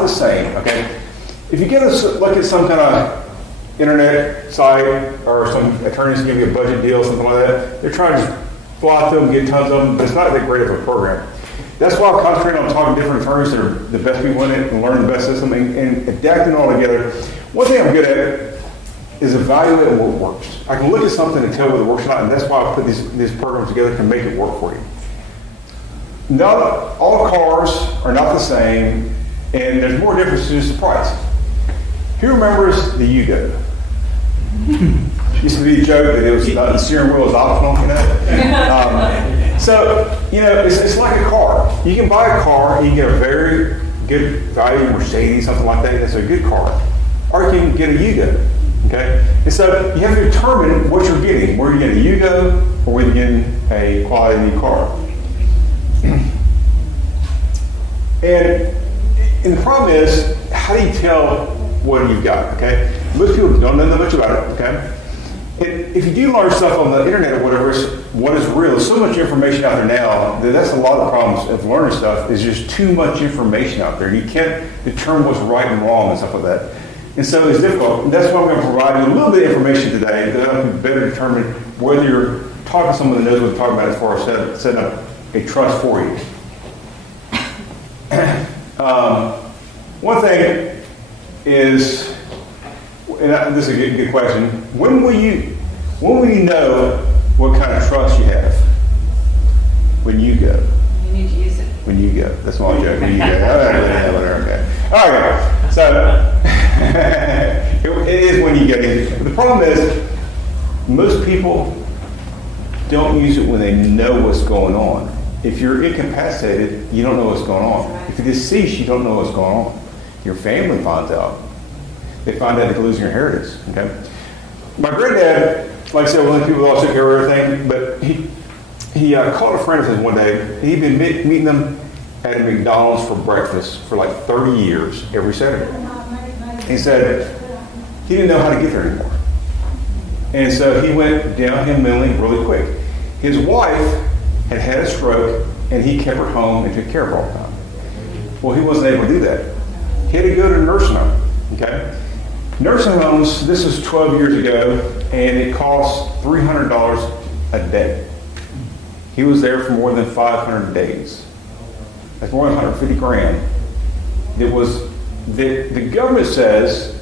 not the same, okay? If you get a look at some kind of internet site or some attorneys give you a budget deal, something like that, they're trying to fly through them, get tons of them, but it's not that great of a program. That's why I concentrate on talking to different attorneys that are the best people in it and learning the best system and adapting it all together. One thing I'm good at is evaluating what works. I can look at something and tell whether it works or not, and that's why I put these programs together to make it work for you. Not all cars are not the same, and there's more difference to just the price. Who remembers the Yugo? Used to be a joke that it was the steering wheel is optional, you know. So you know, it's like a car. You can buy a car and you get a very good value Mercedes, something like that. That's a good car, or you can get a Yugo. Okay, and so you have to determine what you're getting. Where you're getting a Yugo, or whether you're getting a quality new car. And the problem is, how do you tell what you've got? Okay, most people don't know that much about it. Okay, and if you do learn stuff on the internet or whatever, what is real? There's so much information out there now that that's a lot of the problems of learning stuff. Is just too much information out there. You can't determine what's right and wrong and stuff like that. And so it's difficult. And that's why I'm going to provide you a little bit of information today to help you better determine whether you're talking to someone that knows what they're talking about as far as setting up a trust for you. One thing is, and this is a good question, when will you know what kind of trust you have? When you go. You need to use it. When you go. That's my joke. When you go. Okay. All right. So it is when you get it. But the problem is, most people don't use it when they know what's going on. If you're incapacitated, you don't know what's going on. If you're deceased, you don't know what's going on. Your family finds out. They find out they're losing your inheritance. Okay. My granddad, like I said, one of the people that took care of everything, but he called a friend of his one day. He'd been meeting them at a McDonald's for breakfast for like 30 years every Saturday. He said he didn't know how to get there anymore. And so he went downhill mentally really quick. His wife had a stroke, and he kept her home and took care of her all the time. Well, he wasn't able to do that. He had to go to a nursing home. Okay? Nursing homes, this was 12 years ago, and it cost $300 a day. He was there for more than 500 days. That's more than 150 grand. It was, the government says,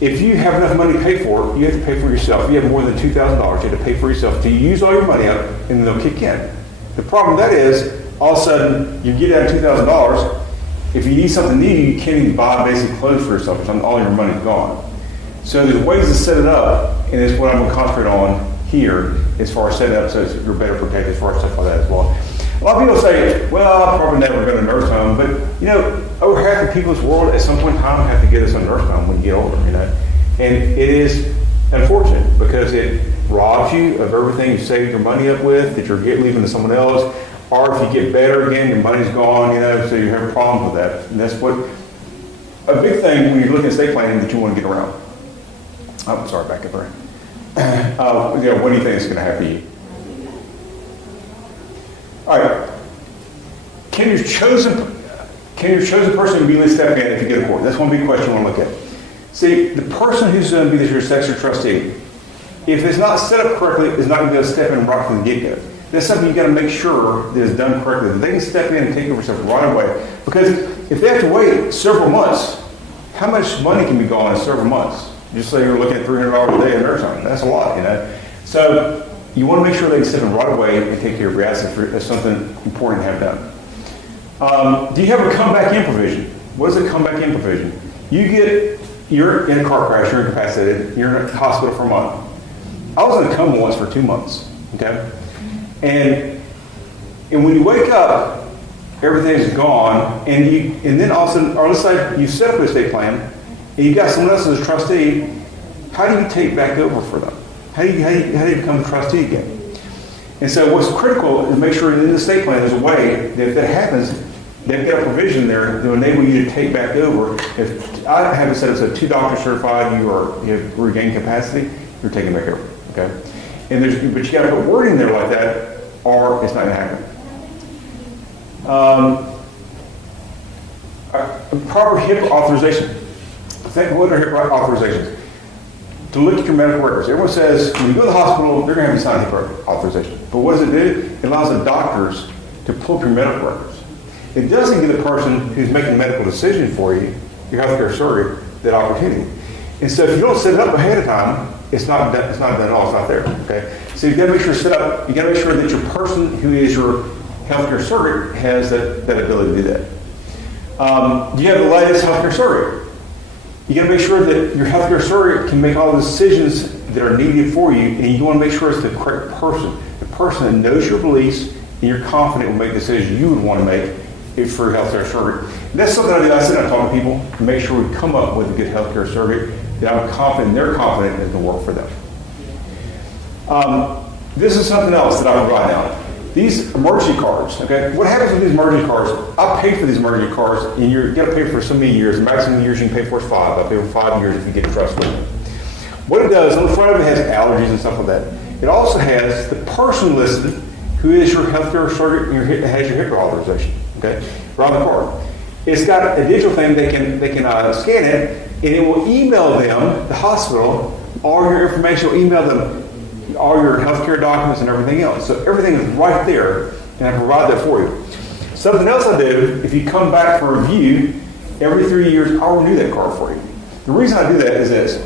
if you have enough money to pay for it, you have to pay for yourself. If you have more than $2,000, you have to pay for yourself to use all your money up, and then they'll kick in. The problem with that is, all of a sudden, you get out $2,000. If you need something new, you can't even buy basic clothes for yourself, because all your money's gone. So there's ways to set it up, and it's what I'm going to concentrate on here as far as setting it up so you're better protected as far as stuff like that as well. A lot of people say, well, I'll probably never go to a nurse home, but you know, over half the people in this world at some point in time have to get us a nurse home when you get older, you know. And it is unfortunate because it robs you of everything you saved your money up with that you're leaving to someone else. Or if you get better again, your money's gone, you know, so you have problems with that. And that's what a big thing when you're looking at estate planning that you want to get around. Oh, sorry, back up there. You know, what do you think is going to happen to you? All right. Can your chosen person immediately step in if you get a court? That's one big question I want to look at. See, the person who's going to be your successor trustee, if it's not set up correctly, is not going to be able to step in right from the get-go. That's something you've got to make sure that is done correctly. That they can step in and take over stuff right away. Because if they have to wait several months, how much money can be gone in several months? Just say you're looking at $300 a day in nurse home. That's a lot, you know. So you want to make sure they can step in right away and take care of your assets. That's something important to have done. Do you have a comeback in provision? What is a comeback in provision? You're in a car crash, you're incapacitated, you're in a hospital for a month. I was in a coma once for 2 months, okay? And when you wake up, everything's gone, and then all of a sudden, or let's say you set up an estate plan, and you got someone else as a trustee. How do you take back over for them? How do you become a trustee again? And so what's critical is to make sure in the estate plan there's a way that if that happens, they've got a provision there to enable you to take back over. If I have it set up so 2 doctors certified you have regained capacity, you're taking back over. Okay. But you got to put wording there like that, or it's not going to happen. Proper HIPAA authorization. What are HIPAA authorizations? To look at your medical records. Everyone says when you go to the hospital, they're going to have you sign HIPAA authorization. But what does it do? It allows the doctors to pull up your medical records. It doesn't give the person who's making the medical decision for you, your healthcare surrogate, that opportunity. And so if you don't set it up ahead of time, it's not done at all. It's not there. Okay. So you've got to make sure it's set up. You got to make sure that your person who is your healthcare surrogate has that ability to do that. Do you have the latest healthcare surrogate? You got to make sure that your healthcare surrogate can make all the decisions that are needed for you, and you want to make sure it's the correct person, the person that knows your beliefs and you're confident will make decisions you would want to make for your healthcare surrogate. And that's something I do. I sit down and talk to people to make sure we come up with a good healthcare surrogate that I'm confident they're confident is going to work for them. This is something else that I provide now. These emergency cards, okay? What happens with these emergency cards? I pay for these emergency cards, and you're going to pay for so many years. The maximum years you can pay for is 5. I pay for 5 years if you get a trust with me. What it does, on the front of it has allergies and stuff like that. It also has the person listed who is your healthcare surrogate and has your HIPAA authorization, okay? Right on the card. It's got a digital thing they can scan it, and it will email them, the hospital, all your information. Will email them all your healthcare documents and everything else. So everything is right there, and I provide that for you. Something else I do, if you come back for review, every 3 years, I'll renew that card for you. The reason I do that is this.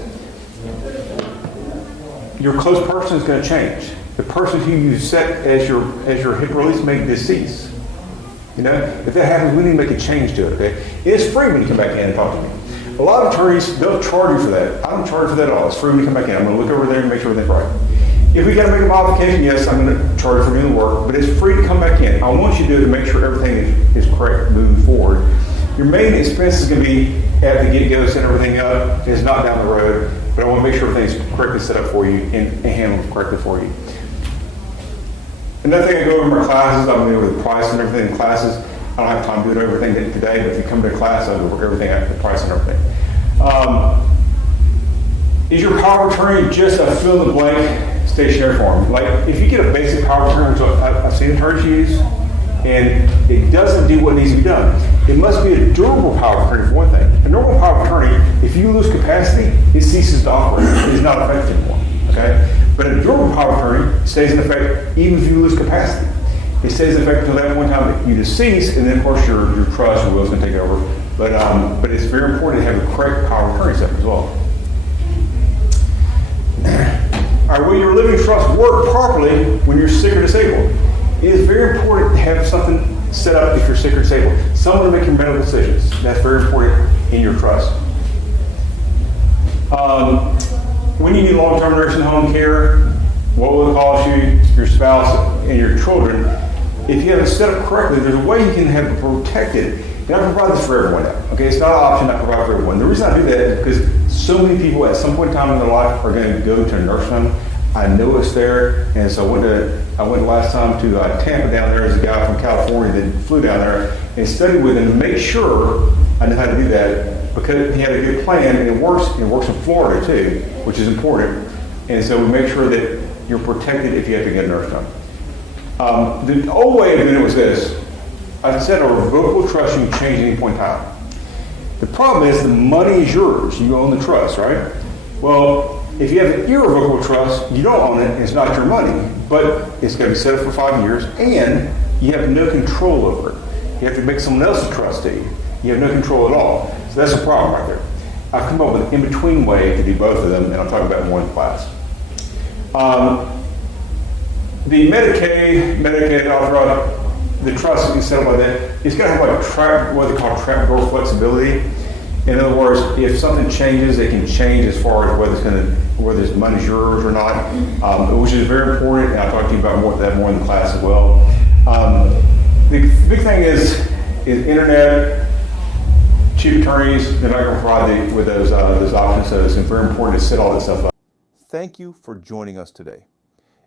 Your close person is going to change. The person who you set as your HIPAA release may decease. You know, if that happens, we need to make a change to it, okay? It's free when you come back in and talk to me. A lot of attorneys, they'll charge you for that. I don't charge for that at all. It's free when you come back in. I'm going to look over there and make sure everything's right. If we got to make a modification, yes, I'm going to charge for doing the work, but it's free to come back in. I want you to do it to make sure everything is correct moving forward. Your main expense is going to be at the get-go, set everything up. It's not down the road, but I want to make sure everything's correctly set up for you and handled correctly for you. Another thing I go over in my classes, I'm going to go over the price and everything in classes. I don't have time to do everything today, but if you come to a class, I'll go over everything, the price and everything. Is your power of attorney just a fill-in-the-blank stationary form? Like, if you get a basic power of attorney, which I've seen attorneys use, and it doesn't do what needs to be done. It must be a durable power of attorney for one thing. A normal power of attorney, if you lose capacity, it ceases to operate. It is not effective anymore, okay? But a durable power of attorney stays in effect even if you lose capacity. It stays in effect until that one time that you decease, and then of course your trust, your will is going to take over. But it's very important to have a correct power of attorney set as well. All right, will your living trust work properly when you're sick or disabled? It is very important to have something set up if you're sick or disabled. Someone to make your medical decisions. That's very important in your trust. When you need long-term nursing home care, what will it cost you, your spouse, and your children? If you have it set up correctly, there's a way you can have it protected. And I provide this for everyone now. Okay, it's not an option I provide for everyone. The reason I do that is because so many people at some point in time in their life are going to go to a nursing home. I know it's there, and so I went last time to Tampa down there. There's a guy from California that flew down there and studied with him to make sure I know how to do that, because he had a good plan, and it works in Florida too, which is important. And so we make sure that you're protected if you have to get a nursing home. The old way of doing it was this. I said a revocable trust you can change at any point in time. The problem is the money is yours. You own the trust, right? Well, if you have an irrevocable trust, you don't own it, and it's not your money, but it's going to be set up for 5 years, and you have no control over it. You have to make someone else a trustee. You have no control at all. So that's a problem right there. I've come up with an in-between way to do both of them, and I'll talk about more in class. The Medicaid authorized, the trust that you set up like that, it's going to have like what they call trapdoor flexibility. In other words, if something changes, it can change as far as whether the money's yours or not, which is very important, and I'll talk to you about that more in the class as well. The big thing is internet, cheap attorneys, they're not going to provide with those options, so it's very important to set all this stuff up. Thank you for joining us today.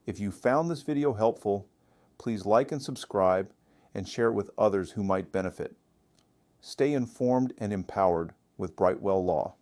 If you found this video helpful, please like and subscribe and share it with others who might benefit. Stay informed and empowered with Brightwell Law.